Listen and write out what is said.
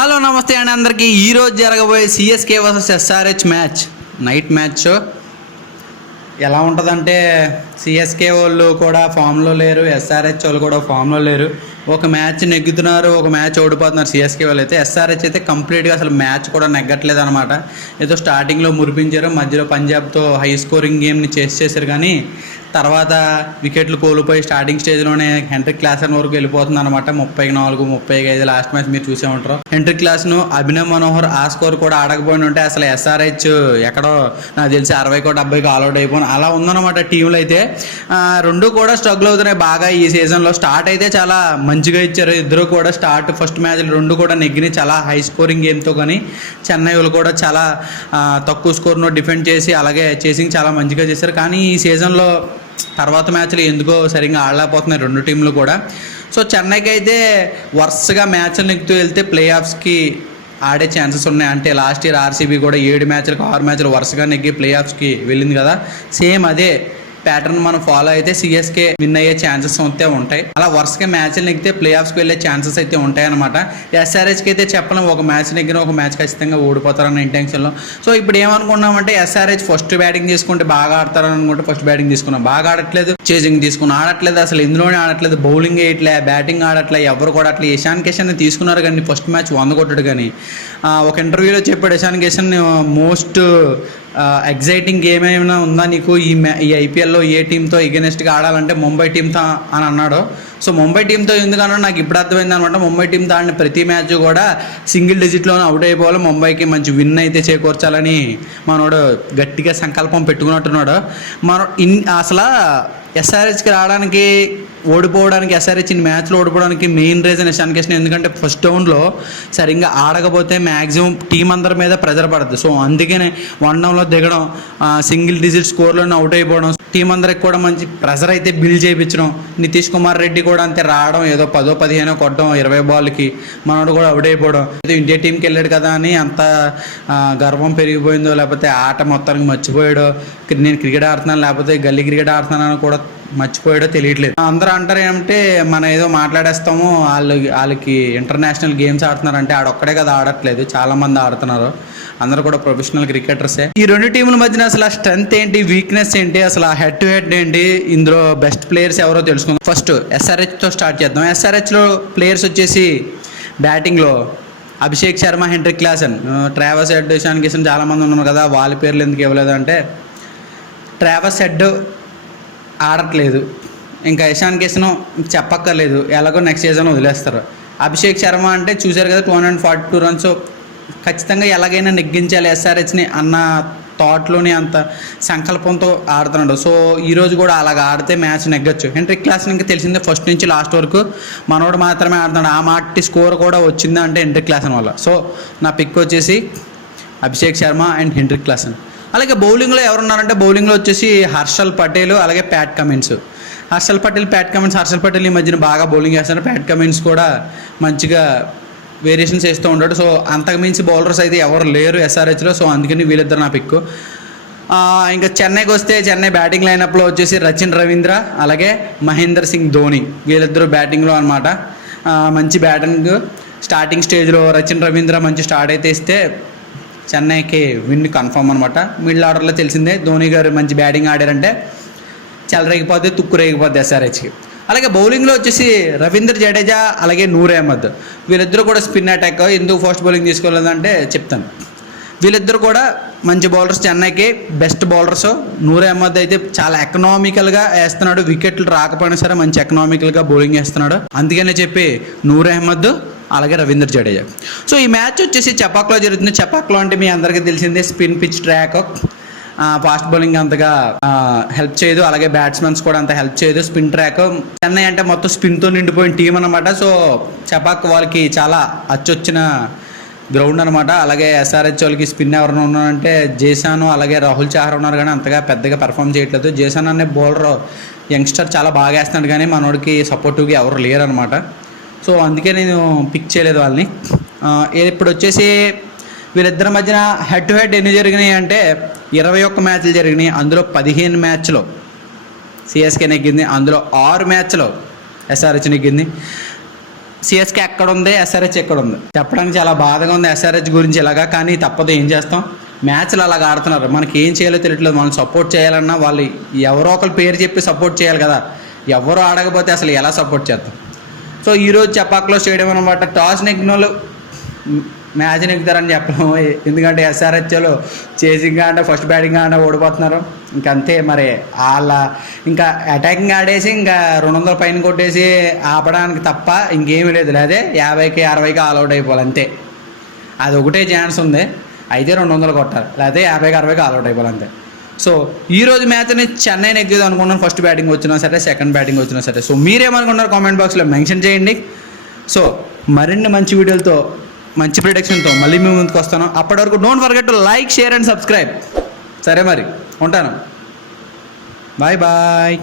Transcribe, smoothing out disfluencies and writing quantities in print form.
Hello నమస్తే అండి అందరికీ. ఈరోజు జరగబోయే CSK versus SRH match night match ఎలా ఉంటుందంటే సిఎస్కే వాళ్ళు కూడా ఫామ్లో లేరు, ఎస్ఆర్హెచ్ వాళ్ళు కూడా ఫామ్లో లేరు. ఒక మ్యాచ్ నెగ్గుతున్నారు, ఒక మ్యాచ్ ఓడిపోతున్నారు సిఎస్కే వాళ్ళు అయితే. ఎస్ఆర్హెచ్ అయితే కంప్లీట్గా అసలు మ్యాచ్ కూడా నెగ్గట్లేదు అనమాట. ఏదో స్టార్టింగ్లో మురిపించారు, మధ్యలో పంజాబ్తో హై స్కోరింగ్ గేమ్ని చేశారు, కానీ తర్వాత వికెట్లు కోల్పోయి స్టార్టింగ్ స్టేజ్లోనే హెన్రిక్ క్లాసన్ వరకు వెళ్ళిపోతుంది అనమాట. 34, 35 లాస్ట్ మ్యాచ్ మీరు చూసే ఉంటారు. హెన్రిక్ క్లాసన్, అభినవ్ మనోహర్ ఆ స్కోర్ కూడా ఆడకపోయిన ఉంటే అసలు ఎస్ఆర్హెచ్ ఎక్కడో నాకు తెలిసి 60కో 70కో ఆల్అౌట్ అయిపోయిన అలా ఉందన్నమాట టీంలో అయితే. రెండు కూడా స్ట్రగుల్ అవుతున్నాయి బాగా ఈ సీజన్లో. స్టార్ట్ అయితే చాలా మంచిగా ఇచ్చారు ఇద్దరు కూడా. ఫస్ట్ మ్యాచ్లు రెండు కూడా నెగ్గినాయి చాలా హై స్కోరింగ్ గేమ్తో. కానీ చెన్నై వాళ్ళు కూడా చాలా తక్కువ స్కోర్ను డిఫెండ్ చేసి అలాగే చేసింగ్ చాలా మంచిగా చేశారు. కానీ ఈ సీజన్లో తర్వాత మ్యాచ్లు ఎందుకో సరిగ్గా ఆడలేకపోతున్నాయి రెండు టీంలు కూడా. సో చెన్నైకి అయితే వరుసగా మ్యాచ్లు నెగ్గుతూ వెళ్తే ప్లే ఆఫ్స్కి ఆడే ఛాన్సెస్ ఉన్నాయి. అంటే లాస్ట్ ఇయర్ ఆర్సీబీ కూడా 7 మ్యాచ్లకు 6 మ్యాచ్లు వరుసగా నెగ్గి ప్లే ఆఫ్స్కి వెళ్ళింది కదా. సేమ్ అదే ప్యాటర్న్ మనం ఫాలో అయితే సిఎస్కే విన్ అయ్యే ఛాన్సెస్ అయితే ఉంటాయి. అలా వరుసగా మ్యాచ్లు నెగ్గితే ప్లే ఆఫ్స్కి వెళ్ళే ఛాన్సెస్ అయితే ఉంటాయి అనమాట. ఎస్ఆర్హెచ్కి అయితే చెప్పలేం, ఒక మ్యాచ్ నెగ్గిన ఒక మ్యాచ్ ఖచ్చితంగా ఓడిపోతారన్న ఇంటెన్షన్లో. సో ఇప్పుడు ఏమనుకున్నామంటే ఎస్ఆర్హెచ్ ఫస్ట్ బ్యాటింగ్ తీసుకుంటే బాగా ఆడతారని అనుకుంటే ఫస్ట్ బ్యాటింగ్ తీసుకున్నాం, బాగా ఆడట్లేదు. చేజింగ్ తీసుకుని ఆడట్లేదు, అసలు ఇందులోనే ఆడట్లేదు. బౌలింగ్ వేయట్లే, బ్యాటింగ్ ఆడట్లే, ఎవరు కూడా అట్లా. ఇషాన్ కిషన్ తీసుకున్నారు కానీ ఫస్ట్ మ్యాచ్ 100 కొట్టాడు. కానీ ఒక ఇంటర్వ్యూలో చెప్పాడు Ishan Kishan, most exciting game ఏమైనా ఉందా నీకు ఈ ఐపీఎల్లో ఏ టీంతో ఎగెనెస్ట్గా ఆడాలంటే ముంబై టీంతో అని అన్నాడు. సో ముంబై టీంతో ఎందుకన్నా నాకు ఇప్పుడు అర్థమైంది అనమాట. ముంబై టీంతో ఆడిన ప్రతి మ్యాచ్ కూడా సింగిల్ డిజిట్లోనే అవుట్ అయిపోవాలి, ముంబైకి మంచి విన్ అయితే చేకూర్చాలని మనోడు గట్టిగా సంకల్పం పెట్టుకున్నట్టున్నాడు. అసలు ఎస్ఆర్హెచ్కి రావడానికి ఓడిపోవడానికి, ఎస్ఆర్హెచ్ మ్యాచ్లో ఓడిపోవడానికి మెయిన్ రీజన్ ఇషాన్ కిషన్. ఎందుకంటే ఫస్ట్ డౌన్లో సరిగ్గా ఆడకపోతే మ్యాక్సిమం టీం అందరి మీద ప్రెజర్ పడుతుంది. సో అందుకనే 1 డౌన్లో దిగడం, సింగిల్ డిజిట్ స్కోర్లోనే అవుట్ అయిపోవడం, టీం అందరికి కూడా మంచి ప్రెజర్ అయితే బిల్డ్ చేయించడం. నితీష్ కుమార్ రెడ్డి కూడా అంతే రావడం, ఏదో 10-15 కొట్టడం 20 బాల్కి, మనోడు కూడా అవుట్ అయిపోవడం. ఏదో ఇండియా టీంకి వెళ్ళాడు కదా అని అంత గర్వం పెరిగిపోయిందో, లేకపోతే ఆట మొత్తానికి మర్చిపోయాడో, నేను క్రికెట్ ఆడుతున్నాను లేకపోతే గల్లీ క్రికెట్ ఆడుతున్నాను కూడా మర్చిపోయాడో తెలియట్లేదు. అందరూ అంటారు ఏమంటే మనం ఏదో మాట్లాడేస్తాము, వాళ్ళకి ఇంటర్నేషనల్ గేమ్స్ ఆడుతున్నారంటే ఆడొక్కడే కదా ఆడట్లేదు, చాలా మంది ఆడుతున్నారు, అందరూ కూడా ప్రొఫెషనల్ క్రికెటర్సే. ఈ రెండు టీముల మధ్యన అసలు ఆ స్ట్రెంత్ ఏంటి, వీక్నెస్ ఏంటి, అసలు ఆ హెడ్ టు హెడ్ ఏంటి, ఇందులో బెస్ట్ ప్లేయర్స్ ఎవరో తెలుసుకుందాం. ఫస్ట్ ఎస్ఆర్హెచ్తో స్టార్ట్ చేద్దాం. ఎస్ఆర్హెచ్లో ప్లేయర్స్ వచ్చేసి బ్యాటింగ్లో Abhishek Sharma, Heinrich Klaasen, Travis Head, Ishan Kishan చాలామంది ఉన్నారు కదా, వాళ్ళ పేర్లు ఎందుకు ఇవ్వలేదు అంటే ట్రావెస్ హెడ్ ఆడట్లేదు, ఇంకా ఇషాన్ కిషన్ చెప్పక్కర్లేదు, ఎలాగో నెక్స్ట్ సీజన్ వదిలేస్తారు. అభిషేక్ శర్మ అంటే చూశారు కదా 242 రన్స్, ఖచ్చితంగా ఎలాగైనా నెగ్గించాలి ఎస్ఆర్హెచ్ని అన్న థాట్లోని అంత సంకల్పంతో ఆడుతున్నాడు. సో ఈరోజు కూడా అలాగ ఆడితే మ్యాచ్ నెగ్గచ్చు. హెన్రిక్ క్లాసన్ ఇంకా తెలిసిందే ఫస్ట్ నుంచి లాస్ట్ వరకు మనోడు మాత్రమే ఆడుతున్నాడు. ఆ మాటి స్కోర్ కూడా వచ్చిందా అంటే హెన్రిక్ క్లాసన్ వల్ల. సో నా పిక్ వచ్చేసి Abhishek Sharma and Heinrich Klaasen. అలాగే బౌలింగ్లో ఎవరున్నారంటే బౌలింగ్లో వచ్చేసి హర్షల్ పటేల్ అలాగే ప్యాట్ కమిన్స్. హర్షల్ పటేల్ ఈ మధ్యన బాగా బౌలింగ్ చేస్తున్నారు. ప్యాట్ కమిన్స్ కూడా మంచిగా వేరియేషన్స్ వేస్తూ ఉంటాడు. సో అంతకుమించి బౌలర్స్ అయితే ఎవరు లేరు ఎస్ఆర్హెచ్లో. సో అందుకని వీళ్ళిద్దరు నా పిక్. ఇంకా చెన్నైకి వస్తే చెన్నై బ్యాటింగ్ లైనప్లో వచ్చేసి రచిన్ రవీంద్ర అలాగే మహేందర్ సింగ్ ధోని, వీళ్ళిద్దరు బ్యాటింగ్లో అనమాట. మంచి బ్యాటింగ్ స్టార్టింగ్ స్టేజ్లో రచిన్ రవీంద్ర మంచి స్టార్ట్ అయితే ఇస్తే చెన్నైకి విన్ కన్ఫర్మ్ అనమాట. మిడిల్ ఆర్డర్లో తెలిసిందే ధోని గారు మంచి బ్యాటింగ్ ఆడారంటే చెలరేగిపోతే తుక్కురేగిపోద్ది ఎస్ఆర్హెచ్కి. అలాగే బౌలింగ్లో వచ్చేసి రవీంద్ర జడేజా అలాగే నూర్ అహ్మద్, వీళ్ళిద్దరూ కూడా స్పిన్ అటాక్. ఎందుకు ఫస్ట్ బౌలింగ్ తీసుకోలేదంటే చెప్తాను. వీళ్ళిద్దరు కూడా మంచి బౌలర్స్, చెన్నైకి బెస్ట్ బౌలర్స్. నూర్ అహ్మద్ అయితే చాలా ఎకనామికల్గా వేస్తున్నాడు, వికెట్లు రాకపోయినా సరే మంచి ఎకనామికల్గా బౌలింగ్ వేస్తున్నాడు. అందుకనే చెప్పి నూర్ అహ్మద్ అలాగే రవీంద్ర జడేజా. సో ఈ మ్యాచ్ వచ్చేసి చపాక్లో జరుగుతుంది. చపాక్లో అంటే మీ అందరికీ తెలిసిందే spin pitch track, fast bowling అంతగా హెల్ప్ చేయదు, అలాగే బ్యాట్స్మెన్స్ కూడా అంత హెల్ప్ చేయదు. స్పిన్ ట్రాక్, చెన్నై అంటే మొత్తం స్పిన్తో నిండిపోయిన టీం అనమాట. సో చపాక్ వాళ్ళకి చాలా అచ్చొచ్చిన గ్రౌండ్ అనమాట. అలాగే ఎస్ఆర్హెచ్ వాళ్ళకి స్పిన్ ఎవరైనా ఉన్నారంటే జేసాను అలాగే రాహుల్ చహర్ ఉన్నారు, కానీ అంతగా పెద్దగా పెర్ఫామ్ చేయట్లేదు. జేసాన్ అనే బౌలర్ యంగ్స్టర్ చాలా బాగా వేస్తున్నాడు, కానీ మనోడికి సపోర్టివ్గా ఎవరు లేరు అనమాట. సో అందుకే నేను పిక్ చేయలేదు వాళ్ళని. ఇప్పుడు వచ్చేసి వీళ్ళిద్దరి మధ్యన హెడ్ టు హెడ్ ఎన్ని జరిగినాయి అంటే 21 మ్యాచ్లు జరిగినాయి. అందులో 15 మ్యాచ్లో సిఎస్కే నెగ్గింది, అందులో 6 మ్యాచ్లో ఎస్ఆర్హెచ్ నెగ్గింది. సిఎస్కే ఎక్కడ ఉంది, ఎస్ఆర్హెచ్ ఎక్కడ ఉంది చెప్పడానికి చాలా బాధగా ఉంది ఎస్ఆర్హెచ్ గురించి ఇలాగా. కానీ తప్పదు, ఏం చేస్తాం, మ్యాచ్లు అలాగ ఆడుతున్నారు. మనకి ఏం చేయాలో తెలియట్లేదు. మనం సపోర్ట్ చేయాలన్నా వాళ్ళు ఎవరో ఒకరు పేరు చెప్పి సపోర్ట్ చేయాలి కదా. ఎవరో ఆడకపోతే అసలు ఎలా సపోర్ట్ చేస్తాం. సో ఈరోజు చపాక్లో స్టేడియం అనమాట. టాస్ నెగ్గిన వాళ్ళు మ్యాచ్ నెగ్గుతారని చెప్పలేము. ఎందుకంటే ఎస్ఆర్హెచ్లో చేసింగ్ అంటే ఫస్ట్ బ్యాటింగ్ అంటే ఓడిపోతున్నారు. ఇంకంతే మరి వాళ్ళ ఇంకా అటాకింగ్ ఆడేసి ఇంకా 200 పైన కొట్టేసి ఆపడానికి తప్ప ఇంకేమీ లేదు. లేదా 50కి 60కి ఆల్అవుట్ అయిపోవాలి అంతే. అది ఒకటే ఛాన్స్ ఉంది. అయితే 200 కొట్టాలి, లేకపోతే 50కి 60కి ఆల్అవుట్ అయిపోవాలి అంతే. సో ఈరోజు మ్యాచ్ని చెన్నై నెగ్గుదాం అనుకున్నాను. ఫస్ట్ బ్యాటింగ్ వచ్చినా సరే, సెకండ్ బ్యాటింగ్ వచ్చినా సరే. సో మీరేమనుకున్నారు కామెంట్ బాక్స్లో మెన్షన్ చేయండి. సో మరిన్ని మంచి వీడియోలతో, మంచి ప్రిడిక్షన్తో మళ్ళీ మీ ముందుకు వస్తాను. అప్పటి వరకు don't forget to like, share and subscribe. సరే మరి ఉంటాను. Bye bye.